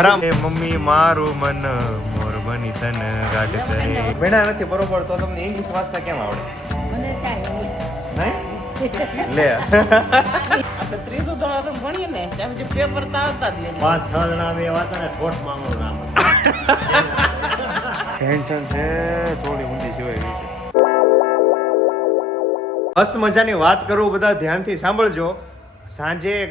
હરામ mummy મારું મન મોર બની તન ગાઢ કરે બેડા નથી બરોબર તો તમને ઇંગ્લિશ વાંચતા કેમ આવડે મને કાંઈ નહીં લે આપણે ત્રીજું ધોરણ ભણીએ ને ત્યાં પછી પેપર તો આવતા જ નહીં. 5-6 જણા બે વાતા ને ઠોઠ મામલો નામ ટેન્શન છે થોડી ઊંધી સિવાય ગઈ છે. બસ મજાની વાત કરું, બધા ધ્યાનથી સાંભળજો.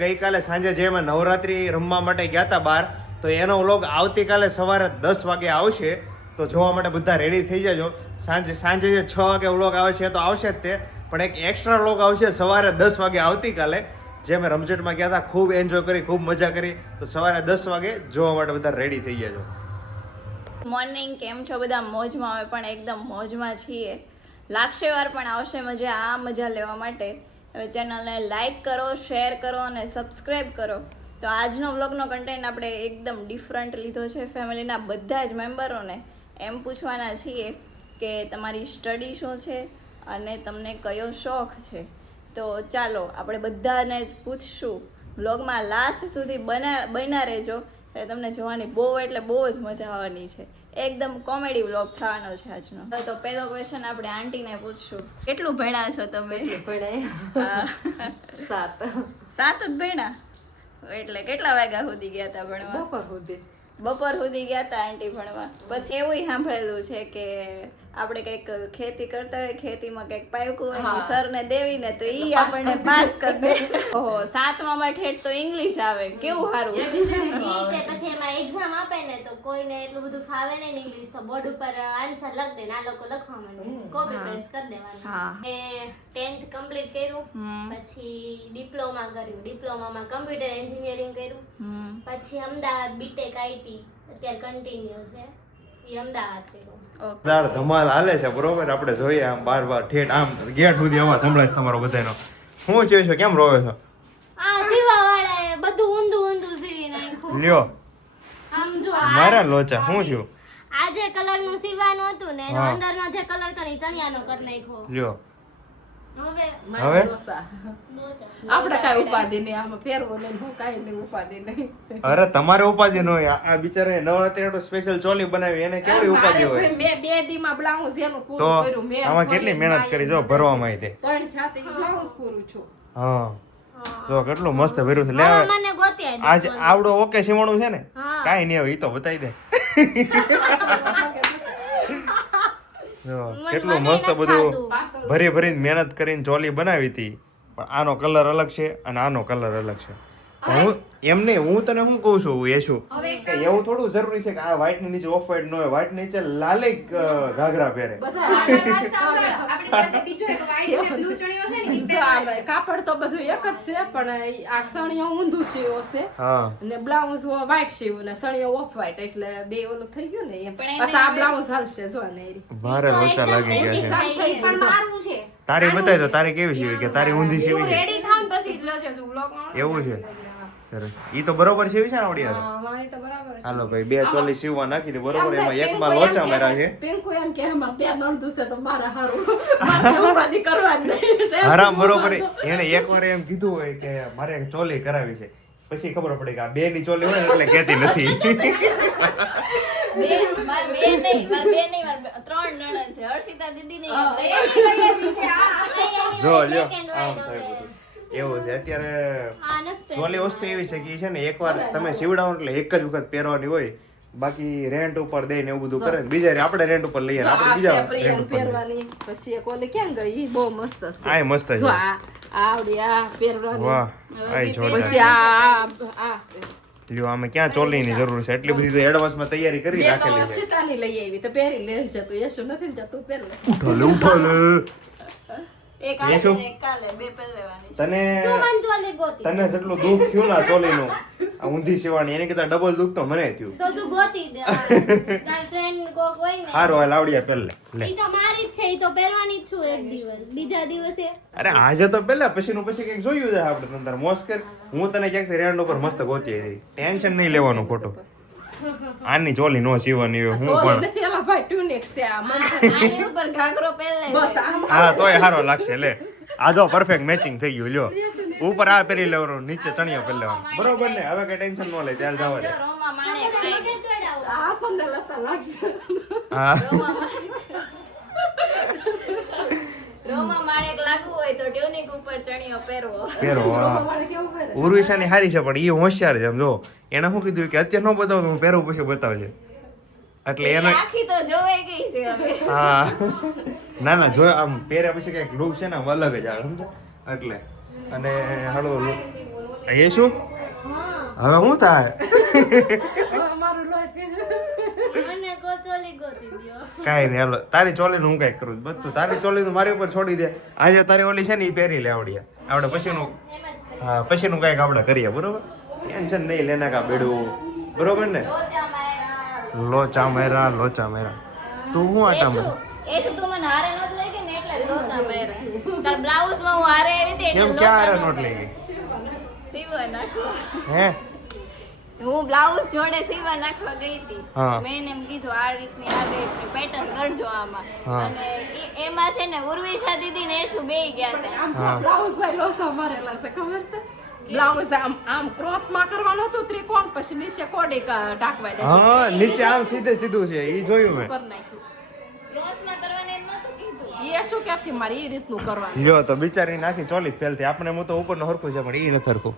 ગઈકાલે સાંજે જે અમે નવરાત્રી રમવા માટે ગયા હતા બહાર, તો એનો વ્લોગ આવતીકાલે સવારે 10 વાગે આવશે, તો જોવા માટે બધા રેડી થઈ જજો. સાંજે જે 6 વાગે વ્લોગ આવે છે તો આવશે જ તે, પણ એક એક્સ્ટ્રા વ્લોગ આવશે સવારે 10 વાગે આવતીકાલે, જે અમે રમઝટમાં ગયા હતા. ખૂબ એન્જોય કરી, ખૂબ મજા કરી, તો સવારે 10 વાગે જોવા માટે બધા રેડી થઈ જજો. મોર્નિંગ, કેમ છો બધા? મોજમાં. અમે પણ એકદમ મોજમાં છીએ. લાગશે વાર પણ આવશે મજા. આ મજા લેવા માટે હવે ચેનલને લાઈક કરો, શેર કરો અને સબસ્ક્રાઈબ કરો. તો આજનો વ્લોગનો કન્ટેન્ટ આપણે એકદમ ડિફરન્ટ લીધો છે. ફેમિલીના બધા જ મેમ્બરોને એમ પૂછવાના છીએ કે તમારી સ્ટડી શું છે અને તમને કયો શોખ છે. તો ચાલો આપણે બધાને જ પૂછશું. વ્લોગમાં લાસ્ટ સુધી બન્યા રહેજો, એટલે તમને જોવાની બહુ એટલે બહુ જ મજા આવવાની છે. એકદમ કોમેડી વ્લોગ થવાનો છે આજનો. તો પહેલો ક્વેશ્ચન આપણે આંટીને પૂછશું. કેટલું ભણ્યા છો તમે? સાત જ ભણ્યા? એટલે કેટલા વાગ્યા સુધી ગયા હતા ભણવા? બપોર સુધી ગયા હતા આંટી ભણવા. પછી એવું સાંભળેલું છે કે આપણે કંઈક ખેતી કરતા હોય, ખેતીમાં કંઈક પાક્યું હોય સરને દેવીને તો ઈ આપણને પાસ કરી દે. ઓહો, 7માં ઠેઠ તો ઇંગ્લિશ આવે, કેવું સારું. પછી એમાં એક્ઝામ આપે ને તો કોઈને એટલું બધું ફાવે નહીં ઇંગ્લિશ, તો બોર્ડ ઉપર આન્સર લખ દે ને આ લોકો લખવા માંડે, કોપી પેસ્ટ કરી દેવાનું. મે 10th કમ્પ્લીટ કર્યું, પછી ડિપ્લોમા કર્યું, ડિપ્લોમામાં કમ્પ્યુટર એન્જિનિયરિંગ કર્યું, પછી અમદાવાદ બીટેક આઈટી અત્યારે કન્ટિન્યુ છે, એ અમદાવાદ કર્યું. ધમાલ હાલે છે બરોબર. આપણે જોઈએ આમ બાર ઠેઠ આમ ગેટ સુધી અવાજ સંભળાય તમારો બધાનો. શું જોઈ છો? કેમ રોવે છો? આ સીવા વાળાએ બધું ઊંધું સીવી નાખ્યું. લ્યો આમ જો મારા લોચા શું થયું? આ જે કલરનું સીવાનું હતું ને એનો અંદરનો જે કલર તો ની ચણિયાનો કરી નાખ્યો. લ્યો હવે હવે આપણે કાંઈ ઉપાધિ નહીં, આમાં ફેરવું નહીં, હું કાંઈ નહીં ઉપાધિ નહીં. અરે તમારે ઉપાધિ ન હોય. આ બિચારે નવરાત્રી સ્પેશિયલ ચોલી બનાવી, એને કેવડી ઉપાધિ હોય. મેં 2 દીમાં બ્લાઉઝ એનું પૂરું તો કર્યું. મેં આમાં કેટલી મહેનત કરી જો ભરવામાં આવી. 3 છાતી બ્લાઉઝ પૂરું છું. હા જો કેટલું મસ્ત ભર્યું છે. લે મને ગોતી આજ આવડો ઓકે સીવણું છે ને, કાઈ નહીં હવે ઈ તો બતાવી દે. જો કેટલું મસ્ત બધું ભરીને મહેનત કરીને ચોલી બનાવી હતી. પણ આનો કલર અલગ છે અને આનો કલર અલગ છે. હું એમ નહીં, હું તને શું કહું છું યશુ, કે એવું થોડું જરૂરી છે કે આ વ્હાઈટ ની નીચે ઓફ વ્હાઈટ ન હોય, વ્હાઈટ નીચે લાલે ઘાઘરા પહેરે. કાપડ તો બધું એક જ છે, પણ આ સણિયો ઊંધું સીવ્યો છે અને બ્લાઉઝ વ્હાઈટ સીવ્યું ને સણિયો ઓફ વ્હાઈટ, એટલે બે ઓલું થઈ ગયું ને એમ. બસ આ બ્લાઉઝ હાલશે જો ને. ભારે લોચા લાગી ગયા છે. પણ મારું છે. તારી બતાવી તો તારી કેવી સીવી? કે તારી ઊંધી સીવી છે? રેડી થાવ પછી જ લેજો તું બ્લોગ માં. એવું છે? સરસ. ઈ તો બરોબર સીવી છે ને આવડી? મારી તો બરાબર છે. હાલો ભાઈ, 2 ચોલી સીવવા નાખી દે બરોબર. એમાં એકમાં લોચા મેરા છે. પિંકુ એમ કે એમાં પેર નડતું છે તો મારા હારું મારે ઉપાધિ કરવા જ નહીં. હરામ બરોબર. એને એકવાર એમ કીધું હોય કે મારે ચોલી કરાવી છે, પછી ખબર પડે કે આ 2 ની ચોલી હોય ને એટલે કહેતી નથી. માર બે નહીં, ત્રણ નણંદ છે. હર્ષિતા દીદી નહીં. જો લ્યો આમ થાય બધું. એવું છે અત્યારે ચોલી વસ્તુ એવી છે કે છે ને એકવાર તમે સીવડાવો એટલે એક જ વખત પહેરવાની હોય, બાકી રેન્ટ ઉપર દઈને એવું બધું કરે ને બીજા આપણે રેન્ટ ઉપર લઈએ ને આપણે બીજા રેન્ટ ઉપર પહેરવાની. પછી એક ઓલી ક્યાં ગઈ? ઈ બહુ મસ્ત છે. આ મસ્ત છે. જો આ આવડી આ પહેરવાની. વાહ આ જોરદાર. પછી આ છે. લ્યો આમે ક્યાં ચોલીની જરૂર છે? એટલી બધી તો એડવાન્સમાં તૈયારી કરી રાખેલી છે. સીતાની લઈ આવી તો પહેરી લેશે. તું યશુ નથી ને તું પહેર લે. ઉઠો લે. એક આજે ને એક કાલે બે પહેરવાની. તને ચોલી ગોતી તને જેટલું દુઃખ થયું ના ચોલીનું આ ઊંધી સીવાની, એને કરતા ડબલ દુઃખ તો મને થયું. તો તું ગોતી દે. તાર ફ્રેન્ડ કોક હોય ને હારો હાલ આવડિયા પહેરલે લે. ઈ તો મારી જ છે, ઈ તો પહેરવાની જ છું એક દિવસ. બીજા દિવસે અરે આજે તો પહેલા પછીનું પછી કંઈક જોયું છે આપણે. અંદર મોસ કર, હું તને ક્યાંક રેન્ડ ઉપર મસ્ત ગોતી આવી. ટેન્શન નહીં લેવાનું ખોટું. આની ચોલી નો સીવાની હોય. હું પણ નથી આલા ભાઈ ટ્યુનિક્સ છે આ મન. આની ઉપર ઘાઘરો પહેરે. બસ આમ હા તોય હારો લાગશે. લે આ જો પરફેક્ટ મેચિંગ થઈ ગયું. લ્યો ઉપર આ પહેરી લેવાનું, નીચે ચણિયો પહેરી લેવાનો, બરોબર ને? હવે કઈ ટેન્શન ન લે, ત્યારે જવા દે. રોમા માણેક લાગે. આ સંદે લતા લાગશે હા રોમા માણેક લાગવું હોય તો ટ્યુનિક ઉપર ચણિયો પહેરવો. પહેરો. હા મારે કેવું કરે ઉર્વિશાની હારી છે પણ એ હોશિયાર છે, આમ જો એને શું કીધું કે અત્યારે ન બતાવો તો હું પહેરું પછી બતાવજે, એટલે એને આખી તો જોવાઈ ગઈ છે હવે. હા ના ના જો આમ પહેર્યા પછી કઈક લુક છે ને આમ અલગ જ આવે, સમજો એટલે. અને હાલો એ શું હવે હું થાય હવે મારું લોહી પી મને કોચોલી ગોતી દ્યો. કાંઈ નહીં, હાલો તારી ચોલીનું હું કાંઈક કરું બધું, તારી ચોલીનું મારી ઉપર છોડી દે. આજે તારી ઓલી છે ને એ પહેરી લે આવડીએ આપણે પછીનું. હા પછીનું કાંઈક આપણે કરીએ, બરોબર? ટેન્શન નહીં લેના કા બેડું, બરોબર ને? લોચા મેરા તું હું આટા મેરા એ શું તું મને હારે નોત લઈ ગઈ ને એટલે જ લોચા પહેર્યા. તાર બ્લાઉઝ માં હું હારે આવી હતી કેમ એટલે ક્યાં હારે લોચા નોટ લઈ ગઈ સીવવા નાખવા. હે? હું બ્લાઉઝ જોડે સીવવા નાખવા ગઈ હતી. હા. મેં એને એમ કીધું આ રીતની પેટર્ન કરજો આમાં. હા. અને એમાં છે ને ઉર્વિશા દીદી ને એશું બેય ગયા હતા. આમ જો બ્લાઉઝ ભાઈ લોસા મારેલા છે, ખબર છે? બ્લાઉઝ આમ ક્રોસ માં કરવાનું હતું ત્રિકોણ, પછી નીચે કોડી ઢાંકવા દે. હા નીચે આમ સીધે સીધું છે, એ જોયું મેં. કરી નાખ્યું. ક્રોસમાં કરવાને એમ નહોતું કીધું. એ શું ક્યાંથી મારે એ રીતનું કરવાનું. લ્યો તો બિચારી નાખી ચોલી ફેલ થઈ. આપણે હું તો ઉપરનો હરખું છે પણ એ નથી હરખું.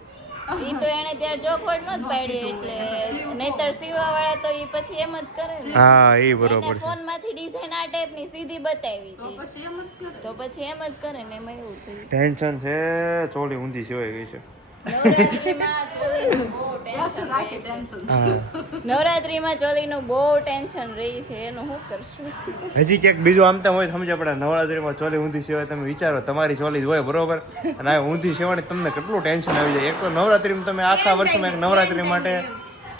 ઈ તો એને ત્યારે ચોખવટ નહોત પાડી એટલે નહીતર સીવવા વાળા તો ઈ પછી એમ જ કરે ને. હા એ એને બરોબર છે. ફોન માંથી ડિઝાઇન આ ટાઈપની સીધી બતાવી હતી. પછી એમ જ કરે. તો પછી એમ જ કરે ને એમાં એવું થયું. ટેન્શન છે, ચોલી ઊંધી સિવાય ગઈ છે. નવરાત્રીમાં ચોલીનું બહુ પાછું ટેન્શન રાખી રહે છે. ટેન્શન. નવરાત્રીમાં ચોલીનું બહુ ટેન્શન રહી છે, એનું શું કરશું? હજી ક્યાંક બીજું આમ તેમ હોય સમજે પડે. નવરાત્રીમાં ચોલી ઊંધી સિવાય તમે વિચારો, તમારી ચોલી જ હોય બરોબર, અને આ ઊંધી સિવાય તમને કેટલું ટેન્શન આવી જાય. એક તો નવરાત્રીમાં તમે આખા વર્ષમાં એક નવરાત્રી માટે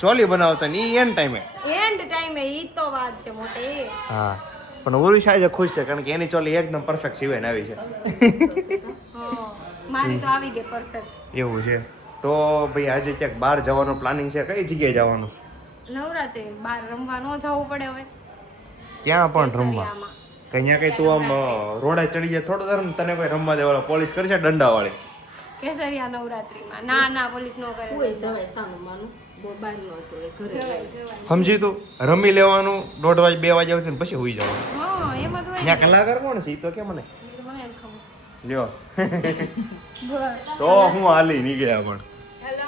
ચોલી બનાવતા ને ઈ એન ટાઈમે. એન્ડ ટાઈમે ઈ તો વાત છે મોટી. હા પણ ઉર્વિશા આજે ખુશ છે કારણ કે એની ચોલી એકદમ પરફેક્ટ સિવાય આવી છે. મારી તો આવી ગઈ પરફેક્ટ. એવું છે. તો ભાઈ આજે ક્યાંક બહાર જવાનું પ્લાનિંગ છે, કઈ જગ્યાએ જવાનું? નવરાત્રી બહાર રમવા ન જવું પડે હવે. ત્યાં પણ રમવા કઈ ત્યાં કઈ તું આમ રોડે ચડી જાય થોડો દર તને કોઈ રમવા દેવાળા પોલીસ કરશે દંડા વાળી? કેસરિયા નવરાત્રીમાં ના ના પોલીસ નો કરે. કોઈ જવાય સાનું માનું બહુ બહારનો હશે, ઘરે જાય. સમજી તું રમી લેવાનું 1:30 વાગે 2 વાગે આવતી ને પછી હોઈ જવાનું. હા એમ જ હોય. ત્યાં કલાકાર કોણ છે ઈ તો કે મને મને એમ ખબર. લ્યો તો હું હાલી નીકળ્યા પણ હેલો.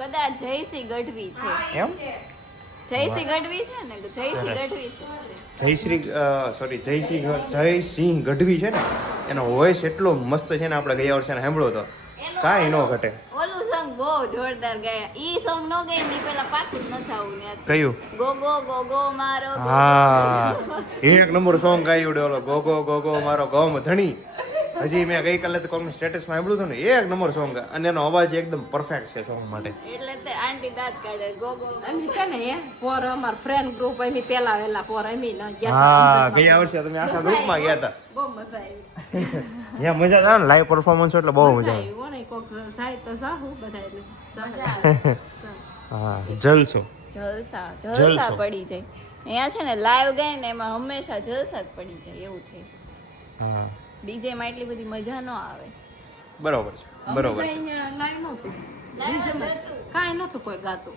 કદાચ જયશ્રી ગઢવી છે. એમ જયશ્રી ગઢવી છે ને? જયશ્રી ગઢવી છે. જયસિંહ ગઢવી છે ને, એનો વોઇસ એટલો મસ્ત છે ને, આપણે ગયા વર્ષે સાંભળ્યો તો કાંઈ ન ઘટે. ઓલું સોંગ બહુ જોરદાર ગાયા. ઈ સોંગ નો ગઈ ને પેલા પાછું જ નથી આવું ને. કયું? ગોગો ગોગો મારો ગોગો. હા એક નંબર સોંગ ગાઈ ઉડે ઓલો ગોગો ગોગો મારો ગમ ધણી. હજી મેં ગઈકાલે તો કોઈનું સ્ટેટસમાં સાંભળ્યું હતું ને, એક નંબર સોંગ અને એનો અવાજ એકદમ પરફેક્ટ છે સોંગ માટે. એટલે તે આંટી દાંત કાઢે ગોગો. એમની છે ને એ પોર અમાર ફ્રેન્ડ ગ્રુપ એમી પેલા વેલા પોર એમી ના ગયા હા ગયા વર્ષે તમે આખા ગ્રુપમાં ગયા હતા. બહુ મજા આવી. ત્યાં મજા આવે ને, લાઈવ પરફોર્મન્સ એટલે બહુ મજા આવે. આવી વણે કોક થાય તો જાહુ બધાય. હા જલસો. જલસા જલસો. જલસા પડી જાય. અહીંયા છે ને લાઈવ ગાય ને એમાં હંમેશા જલસા જ પડી જાય એવું થાય. હા ડીજે માં એટલી બધી મજા ન આવે. બરોબર છે બરોબર છે. અહીંયા લાઈવ નહોતું. કાંઈ નહોતું કોઈ ગાતું.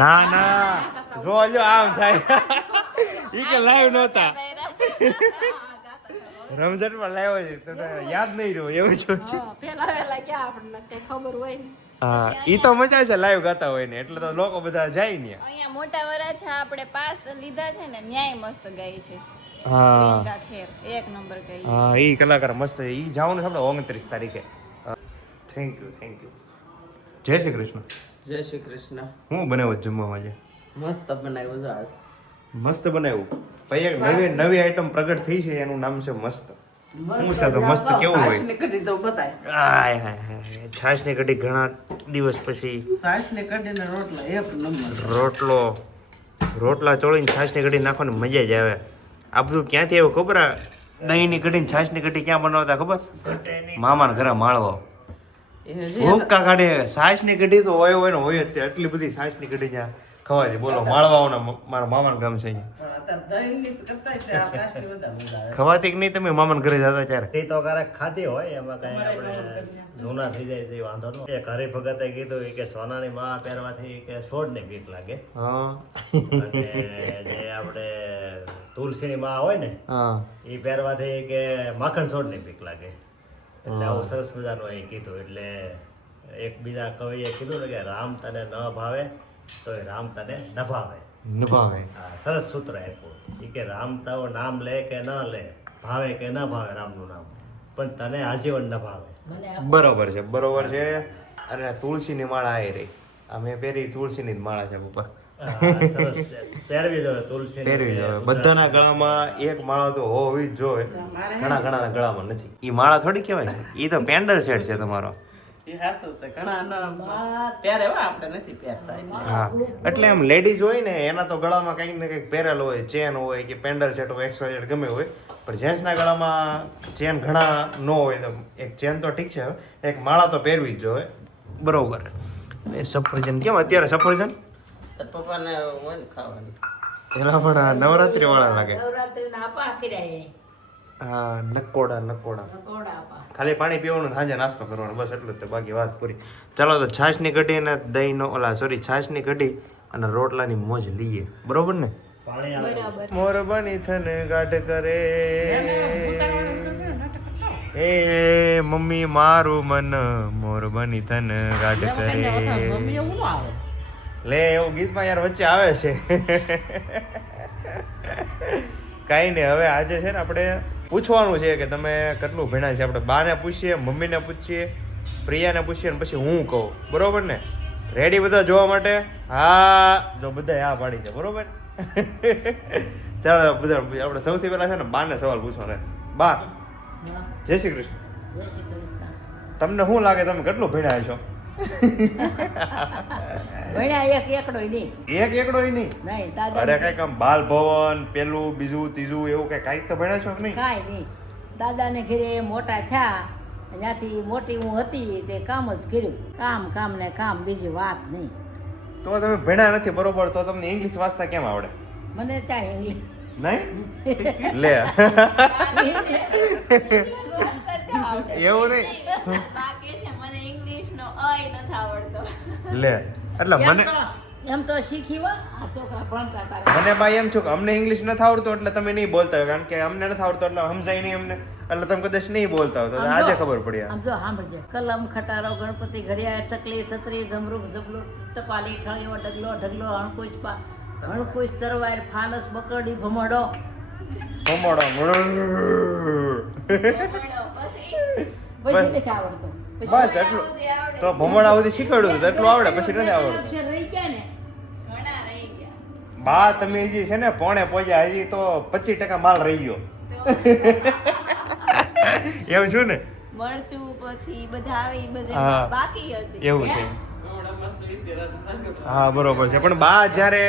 ના ના જો લ્યો આમ થાય ઈ કે લાઈવ નહોતા. રમઝટમાં લાવ્યો છે તો યાદ નહીં રહ્યો એવું છે. હા, પેલા વેલા ક્યાં આપણને કઈ ખબર હોય ને. હા ઈ તો મજા છે લાઈવ ગાતા હોય ને, એટલે તો લોકો બધા જાય ને. અહીંયા મોટા વરાછા આપણે પાસ લીધા છે ને, ન્યાય મસ્ત ગાય છે. હા પ્રિયંકા ખેર એક નંબર ગાય. હા ઈ કલાકાર મસ્ત છે. ઈ જવાનું છે આપણે 29 તારીખે. Thank you. જય શ્રી કૃષ્ણ. જય શ્રી કૃષ્ણ. હું બનાવ્યું જમવામાં આજે? મસ્ત બનાવ્યું છે આજ. મસ્ત બનાવ્યું. ભાઈ એક નવી આઈટમ પ્રગટ થઈ છે, એનું નામ છે મસ્ત. હું છે તો મસ્ત કેવું હોય? છાશની કઢી તો બતાય. આય હાય હાય છાશની કઢી ઘણા દિવસ પછી. છાશની કઢીને રોટલા એક નંબર. રોટલા ચોળીને છાશની કઢી નાખવાની મજા જ આવે. આ બધું ક્યાંથી આવ્યું ખબર? આ દહીંની કઢીને છાશની કઢી ક્યાં બનાવતા ખબર? મામાના ઘરે માળવા એ જે ભૂકા કાઢે. છાશની કઢી તો હોય ને હોય જ તે. આટલી બધી છાશની કઢી ત્યાં ખવાજી બોલો માળવાઓના મારા મામાનું ગામ છે અહીંયા અત્યારે દહીંની કરતા છે આ સાસરી વધારે મજા આવે. ખવાતી કે નહીં તમે મામાના ઘરે જતા ત્યારે એ તો ક્યારેક ખાધી હોય એમાં કઈ આપણે જૂના થઈ જાય તે વાંધો ન એ ઘરે ભગતે કીધું કે સોનાની માં પહેરવાથી કે સોડ ને બીક લાગે હા અને જે આપણે તુલસીની માં હોય ને હા એ પહેરવાથી કે માખણ સોડ ને બીક લાગે એટલે આવું સરસ મજાનું એ કીધું એટલે એક બીજા કવિએ કીધું ને કે રામ તને ન ભાવે તો એ રામ તને ન ભાવે નિભાવે હા, સરસ સૂત્ર આપ્યું એ કે રામ તારો નામ લે કે ન લે ભાવે કે ન ભાવે રામનું નામ પણ તને આજીવન ન ભાવે બરોબર છે અને તુલસીની માળા આવી રહી આ મેં પહેરી તુલસીની જ માળા છે પપ્પા હા, સરસ છે પહેરવી જોઈએ તુલસી પહેરવી જોઈએ બધાના ગળામાં એક માળા તો હોવી જ જોઈએ ઘણા ગળામાં નથી એ માળા થોડી કહેવાય એ તો પેન્ડલ સેટ છે તમારો એ સાચું છે ઘણા પહેરે હો, આપણે નથી પહેરતા એટલે. હા એટલે એમ લેડીઝ હોય ને એના તો ગળામાં કંઈક ને કંઈક પહેરેલું હોય ચેન હોય કે પેન્ડલ સેટ હોય XYZ ગમે હોય પણ જેન્ટ્સના ગળામાં ચેન ઘણા ન હોય તો એક ચેન તો ઠીક છે એક માળા તો પહેરવી જ જોઈએ બરોબર એ સફરજન કેમ અત્યારે સફરજન તો પપ્પાને હોય ને ખાવાની. એના પણ આ નવરાત્રી વાળા લાગે નવરાત્રીના આપા કર્યા હા નકોડા ગોળા આપા ખાલી પાણી પીવાનું ને સાંજે નાસ્તો કરવાનો બસ એટલું જ તો બાકી વાત પૂરી ચાલો તો છાશની કઢી અને દહીંનો છાશની કઢી અને રોટલાની મોજ લઈએ બરોબર ને પાણી આવે બરાબર મોર બની થને ગાઢ કરે એ મમ્મી મારું મન મોર બની થન ગાઢ કરે મમ્મી એવું ન આવે. લે એવું ગીતમાં યાર વચ્ચે આવે છે કાંઈ નહીં હવે આજે છે ને આપણે પૂછવાનું છે કે તમે કેટલું ભણ્યા છે આપણે બાને પૂછીએ મમ્મીને પૂછીએ પ્રિયાને પૂછીએ ને પછી હું કહું બરોબર ને રેડી બધા જોવા માટે હા જો બધા હા પાડી છે બરોબર ચાલો બધા આપણે સૌથી પહેલા છે ને બાને સવાલ પૂછવાનો બા જય શ્રી કૃષ્ણ તમને શું લાગે તમે કેટલું ભણ્યા છો ભણ્યા એક એકડો નહીં એક એકડો ય નહીં નહીં દાદા અરે કઈક આમ બાલ ભવન પેલું બીજું ત્રીજું એવું કઈ કાંઈક તો ભણ્યા છો કે નહીં કાંઈ નહીં દાદાને ઘરે મોટા થયા ત્યાંથી મોટી હું હતી તે કામ જ કર્યું કામ ને કામ બીજી વાત નહીં તો તમે ભણ્યા નથી બરોબર તો તમને ઇંગ્લિશ વાંચતા કેમ આવડે મને ત્યાં ઇંગ્લિશ નહીં લે એવું નહીં બાકી છે મને ઇંગ્લિશનો અય નથી આવડતો. લે એટલે મને એમ તો શીખી હો આ છોકરા ભણતા તારે મને ભાઈ એમ છું કે અમને ઇંગ્લિશ નથી આવડતું એટલે તમે નહીં બોલતા હોય કારણ કે અમને નથી આવડતું એટલે સમજાય નહીં અમને એટલે તમે કદાચ નહીં બોલતા હોય તો આજે ખબર પડી આમ જો સાંભળજે કલમ ખટારો ગણપતિ ઘડિયાળ ચકલી છત્રી જમરૂખ જબલો ટપાલી ઠળીઓ ડગલો ઢગલો હણકુચ તરવાર ફાનસ બકરડી ભમડો ભમોડો પછી નથી આવડતો બસ એટલું તો ભમોડા સુધી શીખવાડ્યું હતું એટલું આવડે પછી નથી આવડતું અક્ષર રહી ગયા ને ઘણા રહી ગયા. બા તમે હજી છે ને પોણે પહોંચ્યા હજી તો 25% માલ રહી ગયો એવું છું ને મરચું પછી બધા આવી હા. બધા બાકી હતી. એવું છે હમણાં મસ્ત રીતે રાતું. હા બરોબર છે પણ બા જ્યારે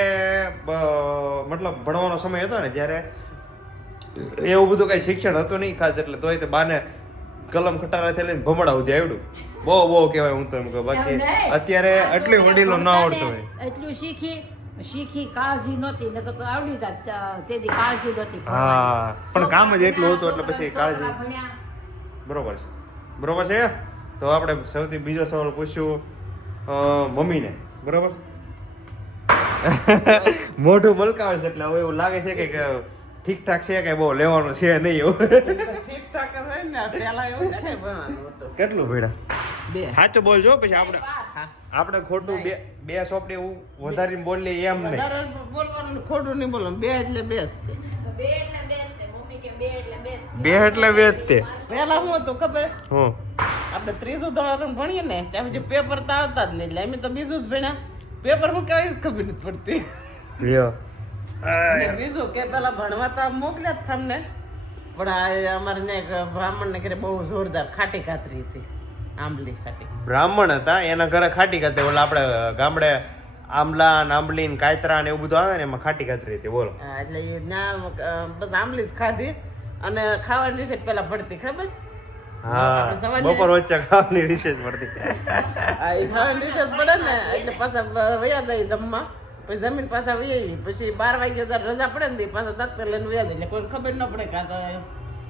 મતલબ ભણવાનો સમય હતો ને ત્યારે એવું બધું કઈ શિક્ષણ હતું નહીં ખાસ એટલે તોય તે બાને કલમ ખટારાથી લઈને ભમડા સુધી આવડ્યું બહુ કહેવાય હું તો એમ કહું બાકી અત્યારે આટલી વડીલો ન આવડતો હોય એટલું શીખી કાળજી નહોતી નકર તો આવડી જાત તેથી કાળજી નહોતી હા પણ કામ જ એટલું હતું એટલે પછી કાળજી ભણ્યા બરોબર છે તો આપણે સૌથી બીજો સવાલ પૂછ્યું મમ્મીને બરોબર મોઢું મલકાવે છે એટલે હવે એવું લાગે છે કે ઠીકઠાક છે કે બહુ લેવાનું છે નહીં એવું ઠીકઠાક જ હોય ને પેલા એવું છે ને ભણવાનું હતું. કેટલું ભેડા બે સાચું બોલજો પછી આપણે ખોટું બે સોપડી વધારીને બોલીએ એમ નહીં વધારે બોલવાનું ખોટું નહીં બોલવાનું બે એટલે બે જ છે. બે એટલે બે જ તે. મમ્મી કે બે એટલે બે જ. બે એટલે બે જ તે પેલા શું હતું ખબર હું આપણે ત્રીજું ધોરણ ભણીએ ને ત્યાં પછી પેપર તો આવતા જ નહીં એટલે અમે તો બીજું જ ભણ્યા પેપર હું કઈ જ ખબર નથી પડતી લ્યો અને બીજું કે પેલા ભણવા તો મોકલ્યા જ તમને પણ આ અમારે ને એક બ્રાહ્મણ ને ઘરે બહુ જોરદાર ખાટી કાતરી હતી આંબલી ખાટી બ્રાહ્મણ હતા એના ઘરે ખાટી ખાતે ઓલા આપણે ગામડે આંબલા ને આંબલી ને કાયતરા ને એવું બધું આવે ને એમાં ખાટી ખાતરી હતી બોલો હા, એટલે એ ના બસ આંબલી જ ખાધી અને ખાવાની છે પેલા પડતી ખબર હા બપોર વચ્ચે ખાવાની રિસેસ પડતી હા, એ ખાવાની રિસેસ પડે ને એટલે પાછા વયા જાય જમવા પછી જમીન પાછા વહી આવી પછી 12 વાગે જયારે રજા પડે ને તે પાછા દફતર લઈને વ્યાજ એટલે કોઈ ખબર ન પડે કાં તો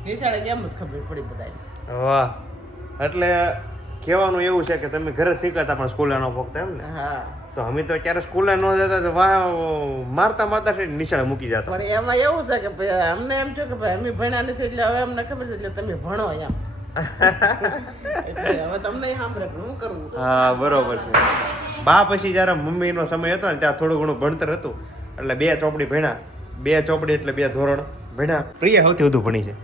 નિશાળે કેમ જ ખબર પડી બધાને. વાહ, એટલે કહેવાનું એવું છે કે તમે ઘરે જ નીકળતા પણ સ્કૂલે ન પહોંચતા એમ ને? હા તો અમે તો ક્યારે સ્કૂલે ન જતા તો વાહ મારતા મારતા નિશાળે મૂકી જતા. પણ એમાં એવું છે કે ભાઈ અમને એમ છે કે ભાઈ અમે ભણ્યા નથી એટલે હવે અમને ખબર છે એટલે તમે ભણો એમ એટલે હવે તમને સાંભળે પણ હું કરવું છું. હા બરોબર છે. બા પછી જયારે મમ્મીનો સમય હતો ને ત્યાં થોડું ઘણું ભણતર હતું એટલે 2 ચોપડી ભણ્યા. 2 ચોપડી એટલે 2 ધોરણ ભણ્યા. પ્રિયા સૌથી વધુ ભણી છે.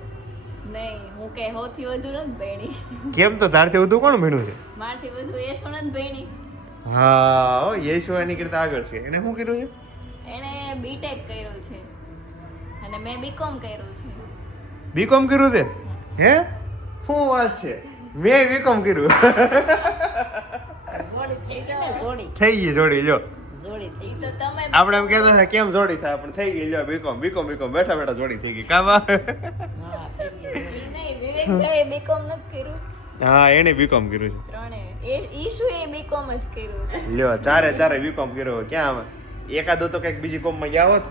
નહીં, હું કઈ સૌથી વધુ નથી ભણી. કેમ તો તારથી વધુ કોણ ભણ્યું છે? મારથી વધુ યશો નથી ભણી. હા યશુ એની કરતા આગળ છે. એને શું કર્યું છે? એણે બીટેક કર્યું છે અને મેં બીકોમ કર્યું છે. બીકોમ કર્યું છે? હે શું વાત છે? મેં બીકોમ કર્યું. જોડી થઈ ગઈ ને જોડી થઈ ગઈ જોડી લ્યો. જોડી થઈ ઈ તો તમે આપણે એમ કહેતા હતા કેમ જોડી થાય પણ થઈ ગઈ લ્યો. બીકોમ બેઠા બેઠા જોડી થઈ ગઈ કાબા. હા થઈ ગઈ ઈ નહીં, વિવેકભાઈએ બીકોમ નથી કર્યું. હા એને બીકોમ કર્યું છે. ત્રણે ઈશુએ બીકોમ જ કર્યું છે. લ્યો ચારે બીકોમ કર્યો. ક્યાં આમાં એકાદો તો કઈક બીજી કોમમાં ગયા હોત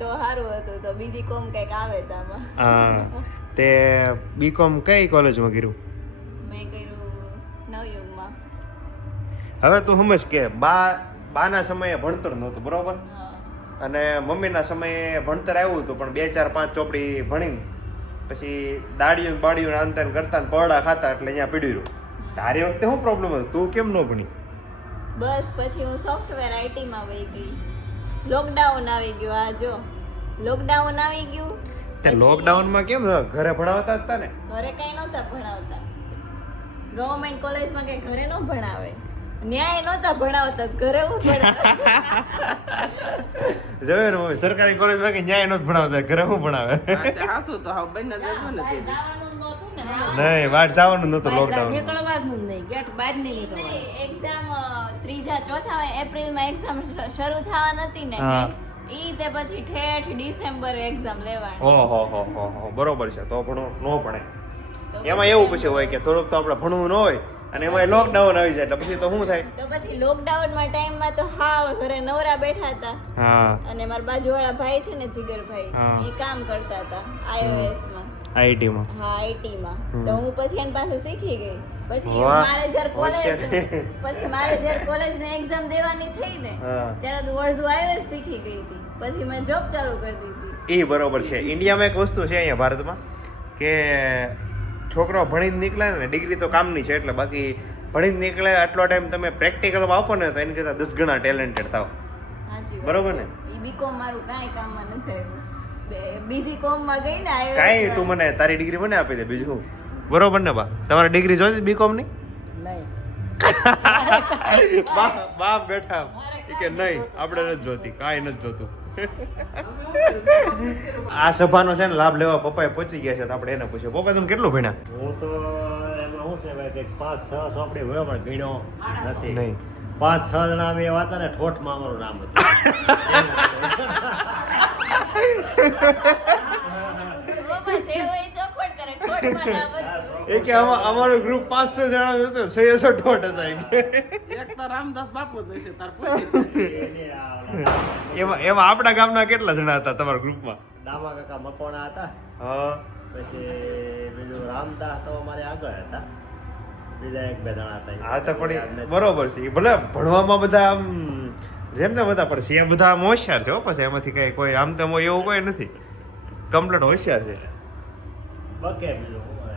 તો સારું હતું, તો બીજી કોમ કઈક આવે તામાં. હા. તે બીકોમ કઈ કોલેજમાં કર્યું? મેં કર્યું નવયુગમાં. હવે તું સમજ કે બાના સમયે ભણતર નહોતું બરોબર, હા. અને મમ્મીના સમયે ભણતર આવ્યું હતું પણ 2 4 5 ચોપડી ભણીને પછી દાડિયું બાડિયું આંતન કરતા ને પરડા ખાતા એટલે અહીંયા પીડ્યું રહ્યું. તારી વખતે શું પ્રોબ્લેમ હતો? તું કેમ ન ભણી? બસ પછી હું સોફ્ટવેર આઈટીમાં વહી ગઈ. લોકડાઉન આવી ગયું. આ જો લોકડાઉન આવી ગયું. તે લોકડાઉનમાં કેમ ઘરે ભણાવતા હતા ને? ઘરે કઈ નહોતા ભણાવતા. ગવર્મેન્ટ કોલેજમાં કઈ ઘરે ન ભણાવે. ન્યાય નહોતા ભણાવતા, ઘરે હું ભણાવે. જોયું ને મમ્મી, સરકારી કોલેજમાં કે ન્યાય નથી ભણાવતા, ઘરે શું ભણાવે? હાસુ તો હાવ બંને દેતો ને તે જવાનું નહોતું ને નહીં વાટ જવાનું નહોતું બહાર લોકડાઉન. નીકળવાનું જ નહીં ગેટ બહાર નહીં નીકળવાનું. એક્ઝામ 3 ચોથા એપ્રિલમાં એક્ઝામ શરૂ થવા નથી ને હા. ઈ તે પછી ઠેઠ ડિસેમ્બર એક્ઝામ લેવાની. ઓહો બરોબર છે. તો ભણો ન ભણે તો એમાં એવું પછી હોય કે થોડુંક તો આપણે ભણવું ન હોય અને એમાં લોકડાઉન આવી જાય એટલે પછી તો શું થાય? તો પછી લોકડાઉનમાં ટાઈમમાં તો હાવ ઘરે નવરા બેઠા હતા. હા અને મારા બાજુવાળા ભાઈ છે ને જીગરભાઈ, હા. એ કામ કરતા હતા iOS માં. આઈટીમાં. હા આઈટી માં. તો હું પછી એની પાસે શીખી ગઈ. પછી વાહ. મારે જ્યારે કોલેજ હોશિયાર. કોલેજની એક્ઝામ દેવાની થઈ ને હા. ત્યારે તો અડધું iOS શીખી ગઈ હતી. પછી મેં જોબ ચાલુ કરી દીધી. એ બરોબર છે. ઇન્ડિયામાં એક વસ્તુ છે અહીંયા ભારતમાં કે છોકરો ભણીને નીકળે ને ડિગ્રી તો કામની છે એટલે બાકી ભણીને નીકળે આટલો ટાઈમ તમે પ્રેક્ટિકલમાં આપો ને તો એની કરતાં 10 ગણા ટેલેન્ટેડ થાવ. સાચી વાત બરોબર છે. ને? ઈ બીકોમ મારું કાંઈ કામમાં નથી આવ્યું. બીજી કોમમાં ગઈ ને iOS કાંઈ માં. તું મને તારી ડિગ્રી મને આપી દે બીજું શું. બરોબર ને બા? તમારે ડિગ્રી જોઈતી બીકોમ ની? નહીં બા બેઠા ઈ કે નહીં આપણે નથી જોતી, કાંઈ નથી જોતું. આ સભાનો છે ને લાભ લેવા પપ્પાએ પહોંચી ગયા છે તો આપણે એને પૂછ્યું, પપ્પા તમે કેટલું ભણ્યા? હું તો એમાં શું છે ભાઈ કે 5 6 ચોપડી હોય પણ ગણ્યો નથી. નહીં 5 6 જણા અમે એવા હતા ને ઠોઠમાં અમારું નામ હતું. પપ્પા જે હોય એ ચોખવટ કરે, ઠોઠમાં ના બધું. એ કે અમારું ગ્રુપ 500 જણા હતું, 600 ઠોઠ હતા. એ કે. એક તો રામદાસ બાપુ જ હશે તાર પૂછી એમાં આપણા ગામના કેટલા જણા હતા તમારા ગ્રુપમાં? દામા કાકા મકવાણા હતા, હા પછી બીજું રામદાસ તો અમારે આગળ હતા, બીજા 1 2 જણા હતા. હા તો પણ બરોબર છે. ભલે ભણવામાં બધા આમ જેમ તેમ બધા પણ છે બધા આમ હોશિયાર છે હો. પછી એમાંથી કઈ કોઈ આમ તેમ હોય એવું કોઈ નથી, કમ્પ્લીટ હોશિયાર છે. બકે બીજું શું હોય?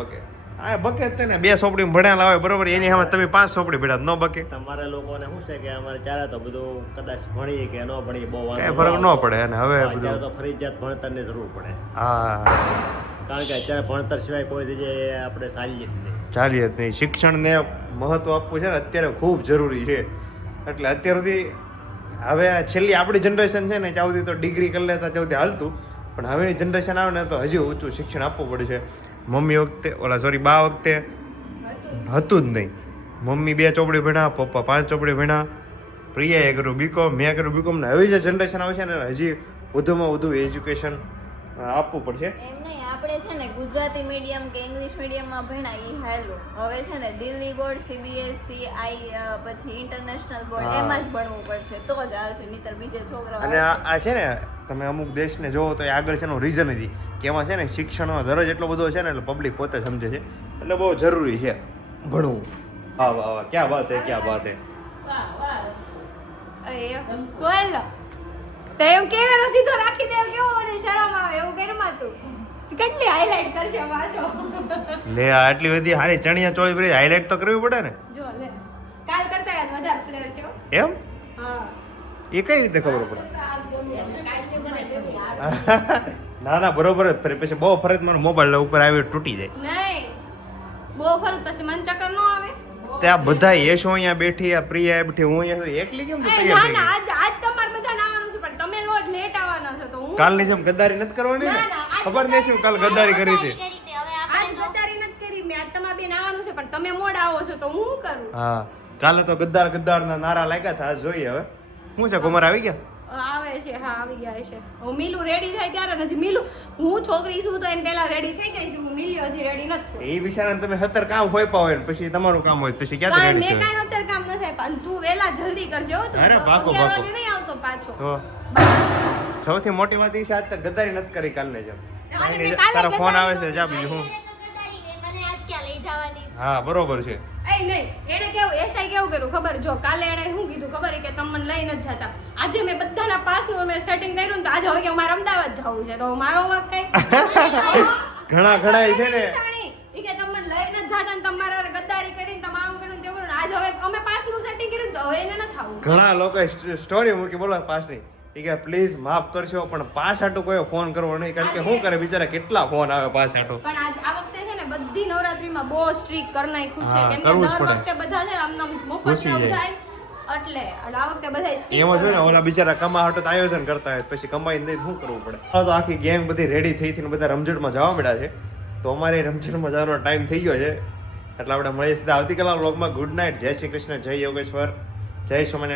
બકે હા બકે જ તે ને 2 ચોપડી ભણેલા હોય બરોબર, એની સામે તમે 5 ચોપડી ભણ્યા ન બકે? તમારે લોકોને શું છે કે અમારે ચારે તો બધું કદાચ ભણીએ કે ન ભણીએ બહુ કઈ વાંધો ફરક ન આવતો. પડે અને હવે અત્યારે બધું તો ફરજિયાત ભણતરની જરૂર પડે, હા કારણ કે અત્યારે ભણતર સિવાય કોઈ જગ્યાએ આપણે ચાલીએ જ નહીં. ચાલી જ નહીં. શિક્ષણને મહત્વ આપવું છે ને અત્યારે ખૂબ જરૂરી છે. એટલે અત્યાર સુધી હવે છેલ્લી આપણી જનરેશન છે ને ત્યાં સુધી તો ડિગ્રી કરી લેતા ત્યાં સુધી હાલતું, પણ હવેની જનરેશન આવે ને તો હજી ઊંચું શિક્ષણ આપવું પડે છે. મમ્મી વખતે બા વખતે હતું જ નહીં. મમ્મી 2 ચોપડી ભણ્યા, પપ્પા 5 ચોપડી ભણ્યા, પ્રિયાએ કર્યું બીકોમ, મેં કર્યું બીકોમ. ને હવે જે જનરેશન આવે છે ને હજી વધુમાં વધુ એજ્યુકેશન આપવું પડશે. એમ નહીં, આપણે છે ને ગુજરાતી મીડિયમ કે ઇંગ્લિશ મીડિયમમાં ભણ્યા એ હાલું. હવે છે ને દિલ્હી બોર્ડ, CBSE, પછી ઇન્ટરનેશનલ બોર્ડ હા. એમાં જ ભણવું પડશે તો જ આવશે, નહીંતર બીજે છોકરાઓ અને આવશે. આ છે ને તમે અમુક દેશને જોવો તો એ આગળ છે એનું રીઝન હતી કે એમાં છે ને શિક્ષણનો દરજ એટલો બધો છે ને એટલે પબ્લિક પોતે સમજે છે એટલે બહુ જરૂરી છે ભણવું. વાહ વાહ વાહ, ક્યાં વાત હે, ક્યાં વાત હે. બોલ તે એમ કેમેરો સીધો રાખી દે કેવો મને શરમ આવે એવું ઘરમાં તું કેટલી હાઈલાઈટ કરશે પાછો. લે આ આટલી બધી હારી ચણિયા ચોળી ભરી હાઇલાઇટ તો કરવી પડે ને. જો લે કાલ કરતા આજ વધારે ફ્લેર છે હો. એમ હા એ કઈ રીતે ખબર પડે? ના ના બરોબર જ ફરે, પછી બહુ ફરજ મારો મોબાઈલ ઉપર આવી તૂટી જાય. નહીં બહુ ફરક પછી મન ચક્કર ન આવે. ત્યાં બધા યશો અહીંયા બેઠી, આ પ્રિયા બેઠી, હું અહીંયા છું. એકલી કેમ તું એ તૈયાર ના થઈ ના આજ તમારે બધા નાવાનું છે પણ તમે લોટ લેટ આવવાના છો તો હું ગઈ? કાલની જેમ ગદ્દારી નથી કરવાની ને? ના, ના, આજ ખબર નહીં શું કાલ ગદ્દારી કરી હતી. કરી હતી. હવે આજ આપણે તો ગદ્દારી નથી કરી મેં આજ તમારે બે નાવાનું છે પણ તમે મોડા આવો છો તો હું શું કરું. હા કાલે તો ગદ્દાર ગદ્દારના નારા લાગ્યા હતા. આજ જોઈએ હવે શું છે. કુમાર આવી ગયા? આવે છે હા આવી ગયા છે. હું મિલું રેડી થાય ત્યારે નથી મિલું હું છોકરી છું તો એમ પહેલા રેડી થઈ ગઈ છું. મિલ્યો હજી રેડી નથી છું. એ બિચારાને તમે 17 કામ હોય પાવો ને પછી તમારું કામ હોય પછી ક્યાંથી કાંઈ રેડી મેં થવાય? કાંઈ અત્યારે કામ ન થાય પણ તું વહેલા જલ્દી કરજો હો તું. અરે, ભાગો, 11 ભાગો. વાગે નહીં આવતો પાછો. તો સૌથી મોટી વાત એ છે આજ તો ગદ્દારી નથી કરી કાલને જેમ. અને મેં કાંઈ નહીં, કાલે તારો ફોન આવે ગદ્દારી છે જા બીજું હું. એને તો ગદારી ને મને આજ ક્યાં લઈ જવાની. હા બરોબર છે. એ નહીં એને કેવું એસાઈ કેવું કર્યું ખબર જો કાલે એને શું કીધું ખબર છે કે તમે મને લઈ નથી જતા. આજે મેં બધાના પાસનું મેં સેટિંગ કર્યું ને તો આજે હવે કે મારે અમદાવાદ જવું છે તો મારો વાક કઈ ઘણા ઘણા છે ને ઈ કે તમે મને લઈ નથી જતા ને તમારે હવે ગદ્દારી કરીને તમે આમ કર્યું ને તેવું કર્યું ને આજે હવે અમે પાસનું સેટિંગ કર્યું ને તો હવે એને નથી આવું. ઘણા લોકો સ્ટોરી મૂકી બોલો પાસની એ કે પ્લીઝ માફ કરશો પણ પાસ હાટું કોઈ ફોન કરવો નહીં કારણ કે શું કરે બિચારા કેટલા ફોન આવે પાસ હાટું. પણ આ વખતે છે ને બધી નવરાત્રીમાં બહુ સ્ટ્રીક કરી નાખ્યું છે હા, કેમ કે કરવું જ દર પડે. વખતે બધા છે ને આમ ઘૂસી મફત જાય. જાય એટલે આ વખતે બધા સ્ટ્રીક એમાં છે ને ઓલા બિચારા કમા હાટું તો આયોજન કરતા હોય પછી કમાઈ નહીં શું કરવું પડે. હવે તો આખી ગેંગ બધી રેડી થઈ થઈને બધા રમઝટમાં જવા મળ્યા છે તો અમારે રમઝટમાં જવાનો ટાઈમ થઈ ગયો છે એટલે આપણે મળીએ સીધા આવતીકાલના વ્લોગમાં. ગુડ નાઇટ, જય શ્રી કૃષ્ણ, જય યોગેશ્વર, જય સ્વામિનારાયણ.